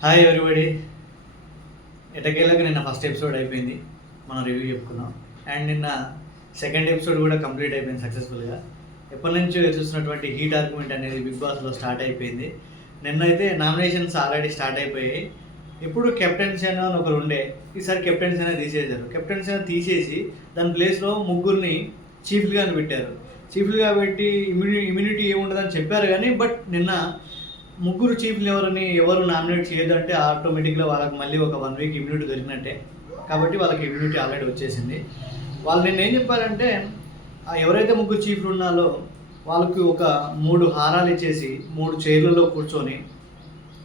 Hi everybody. ఎటకేళ్ళకి నిన్న first episode అయిపోయింది, మనం రివ్యూ చెప్పుకున్నాం. అండ్ నిన్న సెకండ్ ఎపిసోడ్ కూడా కంప్లీట్ అయిపోయింది సక్సెస్ఫుల్గా. ఎప్పటి నుంచో చూసినటువంటి హీట్ ఆర్గ్యుమెంట్ అనేది బిగ్ బాస్లో స్టార్ట్ అయిపోయింది. నిన్నైతే నామినేషన్స్ ఆల్రెడీ స్టార్ట్ అయిపోయాయి. ఇప్పుడు కెప్టెన్సీ అని ఒకరు ఉండే, ఈసారి కెప్టెన్సీ అనేది తీసేశారు. కెప్టెన్సీ అనేది తీసేసి దాని ప్లేస్లో ముగ్గురిని చీఫ్లుగా పెట్టారు. చీఫ్లుగా పెట్టి ఇమ్యూనిటీ ఏముండదని చెప్పారు కానీ బట్ నిన్న ముగ్గురు చీఫ్లు ఎవరు నామినేట్ చేయదంటే ఆటోమేటిక్గా వాళ్ళకి మళ్ళీ ఒక 1 వీక్ ఇమ్యూనిటీ దొరికినట్టే. కాబట్టి వాళ్ళకి ఇమ్యూనిటీ ఆల్రెడీ వచ్చేసింది. వాళ్ళు నిన్న ఏం చెప్పారంటే ఎవరైతే ముగ్గురు చీఫ్లు ఉన్నారో వాళ్ళకి ఒక 3 హారాలు ఇచ్చేసి 3 చైర్లలో కూర్చొని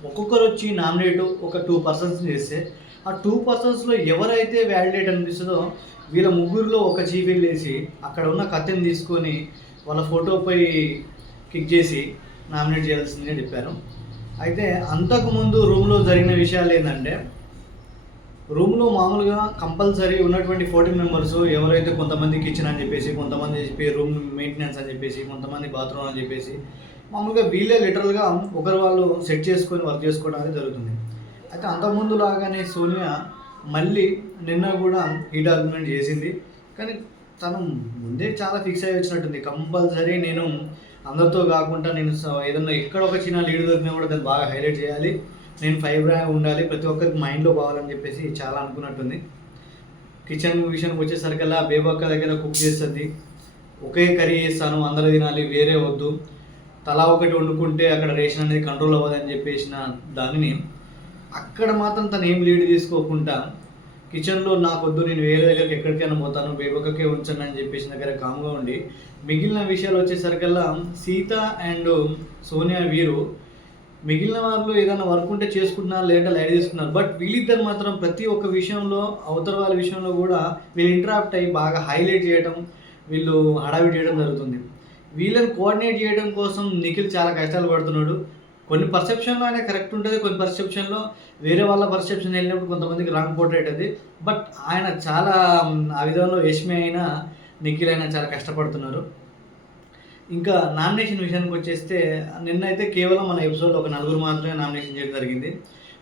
ఒక్కొక్కరు వచ్చి నామినేట్ ఒక 2 పర్సన్స్ చేస్తే ఆ 2 పర్సన్స్లో ఎవరైతే వ్యాలిడేట్ అనిపిస్తుందో వీళ్ళ ముగ్గురులో ఒక చీఫ్ వెళ్ళేసి అక్కడ ఉన్న కత్తిని తీసుకొని వాళ్ళ ఫోటోపై క్లిక్ చేసి నామినేట్ చేయాల్సిందిగా చెప్పారు. అయితే అంతకుముందు రూమ్లో జరిగిన విషయాలు ఏంటంటే, రూమ్లో మామూలుగా కంపల్సరీ ఉన్నటువంటి 14 మెంబర్స్ ఎవరైతే కొంతమంది కిచెన్ అని చెప్పేసి, కొంతమంది రూమ్ మెయింటెనెన్స్ అని చెప్పేసి, కొంతమంది బాత్రూమ్ అని చెప్పేసి మామూలుగా వీళ్ళే లిటరల్గా ఒకరు వాళ్ళు సెట్ చేసుకొని వర్క్ చేసుకోవడం అనేది జరుగుతుంది. అయితే అంతకుముందు లాగానే సోనియా మళ్ళీ నిన్న కూడా హీట్ ఆర్గ్యుమెంట్ చేసింది. కానీ తను ముందే చాలా ఫిక్స్ అయ్యి వచ్చినట్టుంది, కంపల్సరీ నేను అందరితో కాకుండా నేను ఏదన్నా ఎక్కడ ఒక చిన్న లీడ్ దొరికినా కూడా దాన్ని బాగా హైలైట్ చేయాలి, నేను 5 ర్యాంక్ ఉండాలి, ప్రతి ఒక్కరికి మైండ్లో పోవాలని చెప్పేసి చాలా అనుకున్నట్టుంది. కిచెన్ విషయానికి వచ్చేసరికల్లా బేబక్క దగ్గర కుక్ చేస్తుంది, ఒకే కర్రీ చేస్తాను అందరూ తినాలి వేరే వద్దు, తలా ఒకటి వండుకుంటే అక్కడ రేషన్ అనేది కంట్రోల్ అవ్వదని చెప్పేసిన దానిని అక్కడ మాత్రం తను ఏం లీడ్ తీసుకోకుండా కిచెన్లో నాకొద్దు నేను వేరే దగ్గరికి ఎక్కడికైనా పోతాను బేబక్కకే ఉంచండి అని చెప్పేసి దగ్గర కామ్గా ఉండి, మిగిలిన విషయాలు వచ్చేసరికల్లా సీత అండ్ సోనియా వీరు మిగిలిన వాళ్ళు ఏదైనా వర్క్ ఉంటే చేసుకుంటున్నారు లేదా లైట్ తీసుకున్నారు. బట్ వీళ్ళిద్దరు మాత్రం ప్రతి ఒక్క విషయంలో అవతల వాళ్ళ విషయంలో కూడా వీళ్ళు ఇంటరాప్ట్ అయ్యి బాగా హైలైట్ చేయడం, వీళ్ళు హడావిడి చేయడం జరుగుతుంది. వీళ్ళని కోఆర్డినేట్ చేయడం కోసం నిఖిల్ చాలా కష్టాలు పడుతున్నాడు. కొన్ని పర్సెప్షన్లో ఆయన కరెక్ట్ ఉంటుంది, కొన్ని పర్సెప్షన్లో వేరే వాళ్ళ పర్సెప్షన్ వెళ్ళినప్పుడు కొంతమందికి రాంగ్ పోర్ట్రేట్ అది. బట్ ఆయన చాలా ఆ విధంలో యష్మి అయినా నిఖిల్ అయినా చాలా కష్టపడుతున్నారు. ఇంకా నామినేషన్ విషయానికి వచ్చేస్తే నిన్నైతే కేవలం మన ఎపిసోడ్లో ఒక 4 మాత్రమే నామినేషన్ చేయడం జరిగింది.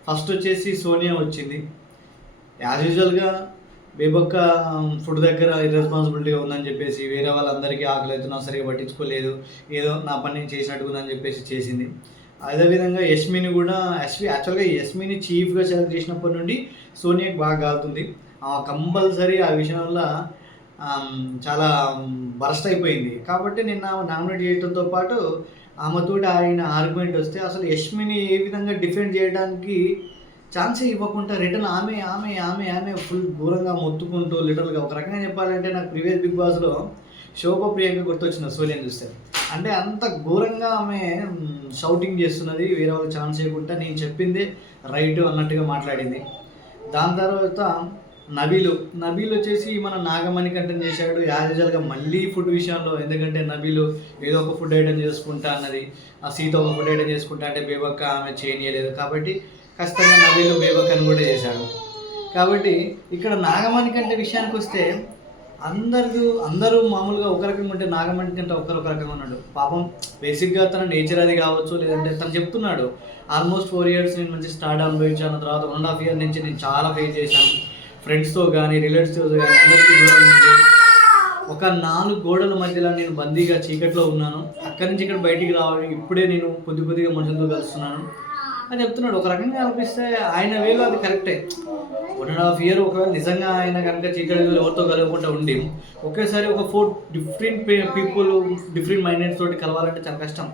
ఫస్ట్ వచ్చేసి సోనియా వచ్చింది. యాజ్ యూజువల్గా బేబక్క ఫుడ్ దగ్గర ఇర్రెస్పాన్సిబిలిటీగా ఉందని చెప్పేసి వేరే వాళ్ళందరికీ ఆకలి అవుతున్నా సరిగా పట్టించుకోలేదు, ఏదో నా పని నేను చేసినట్టుకుందని చెప్పేసి చేసింది. అదేవిధంగా యష్మిని కూడా యాక్చువల్గా యష్మిని చీఫ్గా సెలెక్ట్ చేసినప్పటి నుండి సోనియాకి బాగా కాలుతుంది. కంపల్సరీ ఆ విషయంలో చాలా బరస్ట్ అయిపోయింది. కాబట్టి నిన్న నామినేట్ చేయడంతో పాటు ఆమెతోటి ఆయన ఆర్గ్యుమెంట్ వస్తే అసలు యష్మిని ఏ విధంగా డిఫెండ్ చేయడానికి ఛాన్సే ఇవ్వకుండా రిటర్న్ ఆమె ఆమె ఆమె ఆమె ఫుల్ ఘోరంగా మొత్తుకుంటూ లిటరల్గా ఒక రకంగా చెప్పాలంటే నాకు ప్రీవియస్ బిగ్ బాస్లో శోభ ప్రియాంక గుర్తొచ్చిన సోనియాని చూస్తే. అంటే అంత ఘోరంగా ఆమె షౌటింగ్ చేస్తున్నది, వేరే వాళ్ళకి ఛాన్స్ ఇవ్వకుండా నేను చెప్పిందే రైట్ అన్నట్టుగా మాట్లాడింది. దాని తర్వాత నబీల్ వచ్చేసి మన నాగమణి కంటెంట్ చేశాడు యాజ్ యూజువల్గా మళ్ళీ ఫుడ్ విషయంలో. ఎందుకంటే నబీలు ఏదో ఒక ఫుడ్ ఐటమ్ చేసుకుంటా అన్నది, ఆ సీత ఒక ఫుడ్ ఐటమ్ చేసుకుంటా అంటే బేబక్క ఆమె చేయలేదు. కాబట్టి ఖచ్చితంగా నబీలు బేబక్కని కూడా చేశాడు. కాబట్టి ఇక్కడ నాగమణి కంటే విషయానికి వస్తే అందరూ మామూలుగా ఒక రకంగా ఉంటే నాగమణి కంటే ఒక రకంగా ఉన్నాడు. పాపం బేసిక్గా తన నేచర్ అది కావచ్చు, లేదంటే తను చెప్తున్నాడు ఆల్మోస్ట్ 4 years నేను మంచి స్టార్ట్ అనుభవించాను, తర్వాత 1.5 year నుంచి నేను చాలా ఫేస్ చేశాను, ఫ్రెండ్స్తో కానీ రిలేటివ్స్తో కానీ అందరికీ దూరం ఉంది, ఒక 4 గోడల మధ్యలో నేను బందీగా చీకట్లో ఉన్నాను, అక్కడి నుంచి ఇక్కడ బయటికి రావాలి, ఇప్పుడే నేను కొద్దిగా మనుషులతో కలుస్తున్నాను అని చెప్తున్నాడు. ఒక రకంగా అనిపిస్తే ఆయన వేలో అది కరెక్టే. 1.5 year ఒకవేళ నిజంగా ఆయన కనుక చీకటి ఎవరితో కలవకుండా ఉండి ఒకేసారి ఒక 4 డిఫరెంట్ పీపుల్ డిఫరెంట్ మైండ్స్ తోటి కలవాలంటే చాలా కష్టం.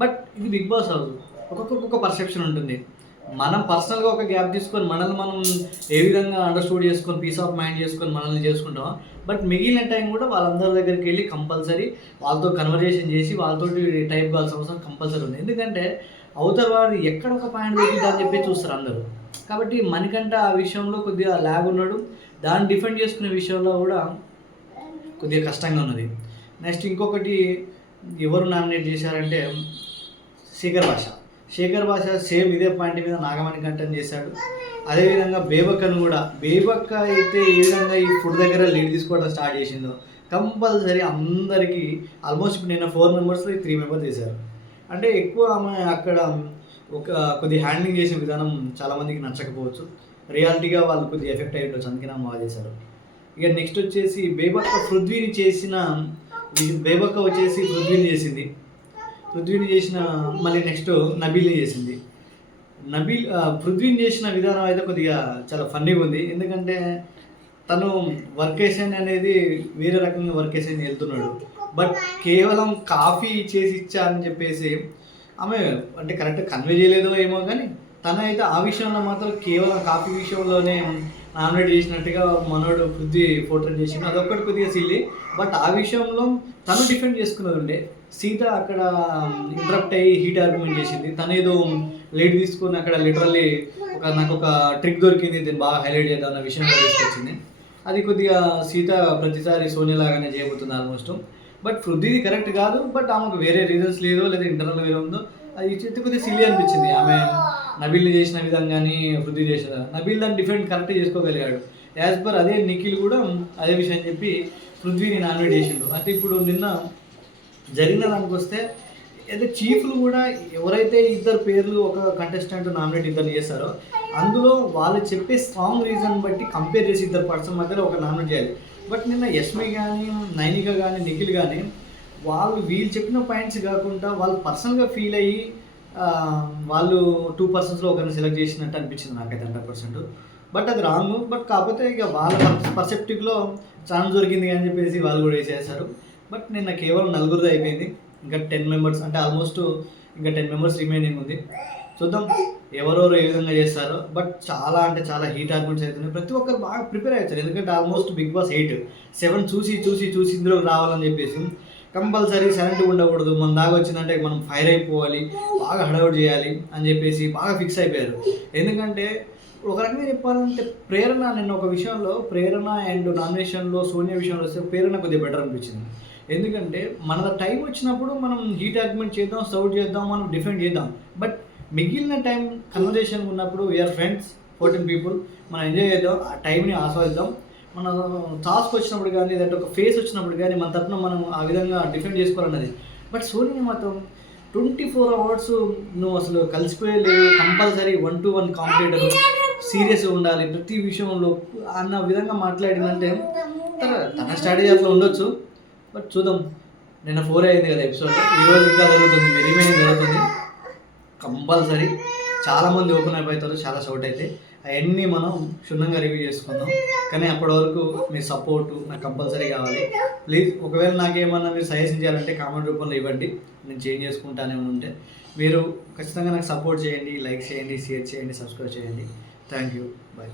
బట్ ఇది బిగ్ బాస్ హౌస్, ఒక్కొక్కరికి ఒక పర్సెప్షన్ ఉంటుంది. మనం పర్సనల్గా ఒక గ్యాప్ తీసుకొని మనల్ని మనం ఏ విధంగా అండర్స్టూడ్ చేసుకొని పీస్ ఆఫ్ మైండ్ చేసుకొని మనల్ని చేసుకుంటాం. బట్ మిగిలిన టైం కూడా వాళ్ళందరి దగ్గరికి వెళ్ళి కంపల్సరీ వాళ్ళతో కన్వర్జేషన్ చేసి వాళ్ళతో టైప్ కావాల్సిన అవసరం కంపల్సరీ ఉంది. ఎందుకంటే అవతల వాడు ఎక్కడ ఒక పాయింట్ దొరికిందని చెప్పి చూస్తారు అందరూ. కాబట్టి మనకంటే ఆ విషయంలో కొద్దిగా ల్యాగ్ ఉన్నాడు, దాన్ని డిఫెండ్ చేసుకునే విషయంలో కూడా కొద్దిగా కష్టంగా ఉన్నది. నెక్స్ట్ ఇంకొకటి ఎవరు నామినేట్ చేశారంటే శేఖర్ భాష సేమ్ ఇదే పాయింట్ మీద నాగమణి కంటెంట్ చేశాడు. అదేవిధంగా బేబక్కను కూడా, బేబక్క అయితే ఏ విధంగా ఈ ఫుడ్ దగ్గర లీడ్ తీసుకోవడం స్టార్ట్ చేసిందో కంపల్సరీ అందరికీ ఆల్మోస్ట్ ఇప్పుడు నిన్న 4 మెంబర్స్లో 3 మెంబర్స్ చేశారు. అంటే ఎక్కువ ఆమె అక్కడ ఒక కొద్దిగా హ్యాండ్లింగ్ చేసిన విధానం చాలామందికి నచ్చకపోవచ్చు. రియాలిటీగా వాళ్ళు కొద్దిగా ఎఫెక్ట్ అయ్యి ఉండొచ్చు, అందుకే నాకు బాగా చేశారు. ఇక నెక్స్ట్ వచ్చేసి బేబక్క వచ్చేసి పృథ్వీని చేసింది. పృథ్వీని చేసిన మళ్ళీ నెక్స్ట్ నబీల్ని చేసింది. పృథ్వీని చేసిన విధానం అయితే కొద్దిగా చాలా ఫన్నీగా ఉంది. ఎందుకంటే తను వర్కేషన్ అనేది వేరే రకంగా వర్కేషన్ వెళ్తున్నాడు. బట్ కేవలం కాఫీ చేసి ఇచ్చా అని చెప్పేసి ఆమె అంటే కరెక్ట్ కన్వే చేయలేదో ఏమో కానీ తనైతే ఆ విషయంలో మాత్రం కేవలం కాఫీ విషయంలోనే నామినేట్ చేసినట్టుగా మనోడు పృథ్వీ పోర్ట్రేట్ చేసింది. అదొక్కటి కొద్దిగా సిల్లీ. బట్ ఆ విషయంలో తను డిఫెండ్ చేసుకున్నది ఉండే. సీత అక్కడ ఇంటరప్ట్ అయ్యి హీట్ ఆర్గ్యుమెంట్ చేసింది. తను ఏదో లైట్ తీసుకొని అక్కడ లిటరల్లీ నాకు ఒక ట్రిక్ దొరికింది, దీన్ని బాగా హైలైట్ చేద్దాం అన్న విషయంలో తీసుకొచ్చింది. అది కొద్దిగా సీత ప్రతిసారి సోనియా లాగానే చేయబోతుంది ఆల్మోస్ట్. బట్ పృథ్వీది కరెక్ట్ కాదు. బట్ ఆమెకు వేరే రీజన్స్ లేదో లేదా ఇంటర్నల్ వేరే ఉందో అది చెత్త కొద్దిగా సిల్లీ అనిపించింది. ఆమె నబీల్ని చేసిన విధంగా కానీ పృథ్వీ చేసిన నబీల్ దాన్ని డిఫరెంట్ కరెక్ట్ చేసుకోగలిగాడు. యాజ్ పర్ అదే నిఖిల్ కూడా అదే విషయం చెప్పి పృథ్వీని నామినేట్ చేసిండు. అంటే ఇప్పుడు నిన్న జరిగిన దానికి వస్తే అయితే చీఫ్లు కూడా ఎవరైతే ఇద్దరు పేర్లు ఒక కంటెస్టెంట్ నామినేట్ ఇద్దరు చేస్తారో అందులో వాళ్ళు చెప్పే స్ట్రాంగ్ రీజన్ బట్టి కంపేర్ చేసి ఇద్దరు పర్సన్ మధ్యలో ఒక నామినేట్ చేయాలి. బట్ నిన్న యష్మి కానీ నైనిక కానీ నిఖిల్ కానీ వీళ్ళు చెప్పిన పాయింట్స్ కాకుండా వాళ్ళు పర్సనల్గా ఫీల్ అయ్యి వాళ్ళు 2 పర్సన్స్లో ఒకరిని సెలెక్ట్ చేసినట్టు అనిపించింది నాకైతే 100%. బట్ అది రాంగ్. బట్ కాకపోతే ఇక వాళ్ళ పర్సెప్టివ్లో ఛాన్స్ దొరికింది అని చెప్పేసి వాళ్ళు కూడా వేసేసారు. బట్ నిన్న కేవలం 4 అయిపోయింది. ఇంకా 10 మెంబర్స్ అంటే ఆల్మోస్ట్ ఇంకా 10 మెంబర్స్ రిమైనింగ్ ఉంది. చూద్దాం ఎవరెవరు ఏ విధంగా చేస్తారో. బట్ చాలా అంటే చాలా హీట్ ఆర్గ్యుమెంట్స్ అవుతున్నాయి. ప్రతి ఒక్కరు బాగా ప్రిపేర్ అవుతారు. ఎందుకంటే ఆల్మోస్ట్ బిగ్ బాస్ 8 7 చూసి ఇందులోకి రావాలని చెప్పేసి కంపల్సరీ సైలెంట్గా ఉండకూడదు. మన దాకా వచ్చిందంటే మనం ఫైర్ అయిపోవాలి, బాగా హడావుడి చేయాలి అని చెప్పేసి బాగా ఫిక్స్ అయిపోయారు. ఎందుకంటే ఒక రకంగా చెప్పాలంటే నిన్న ఒక విషయంలో ప్రేరణ అండ్ నామినేషన్లో సోనియా విషయంలో వస్తే ప్రేరణ కొద్దిగా బెటర్ అనిపించింది. ఎందుకంటే మన టైం వచ్చినప్పుడు మనం హీట్ ఆర్గ్యుమెంట్ చేద్దాం, సౌట్ చేద్దాం, మనం డిఫెండ్ చేద్దాం. బట్ మిగిలిన టైం కన్వర్జేషన్ ఉన్నప్పుడు వీఆర్ ఫ్రెండ్స్ 14 పీపుల్, మనం ఎంజాయ్ చేద్దాం, ఆ టైంని ఆస్వాదిద్దాం. మన టాస్క్ వచ్చినప్పుడు కానీ లేదంటే ఒక ఫేస్ వచ్చినప్పుడు కానీ మన తరపున మనం ఆ విధంగా డిఫెండ్ చేసుకోవాలన్నది. బట్ సోనియా మాత్రం 24 అవర్స్ నువ్వు అసలు కలిసిపోయలేదు, కంపల్సరీ 1-to-1 కాంపిటేటర్, సీరియస్గా ఉండాలి ప్రతి విషయంలో అన్న విధంగా మాట్లాడిందంటే తన స్ట్రాటజీ అట్లా ఉండొచ్చు. బట్ చూద్దాం. నిన్న 4 అయింది కదా ఎపిసోడ్, ఈరోజు ఇంకా జరుగుతుంది, రిమైనింగ్ జరుగుతుంది. కంపల్సరీ చాలామంది ఓపెన్ అయిపోతారు, చాలా షౌట్ అయితే అవన్నీ మనం క్షుణ్ణంగా రివ్యూ చేసుకుందాం. కానీ అప్పటి వరకు మీ సపోర్టు నాకు కంపల్సరీ కావాలి. ప్లీజ్ ఒకవేళ నాకేమన్నా మీరు సజెషన్ చేయాలంటే కామెంట్ రూపంలో ఇవ్వండి, నేను చేంజ్ చేసుకుంటానే ఉంటే. మీరు ఖచ్చితంగా నాకు సపోర్ట్ చేయండి, లైక్ చేయండి, షేర్ చేయండి, సబ్స్క్రైబ్ చేయండి. Thank you, bye.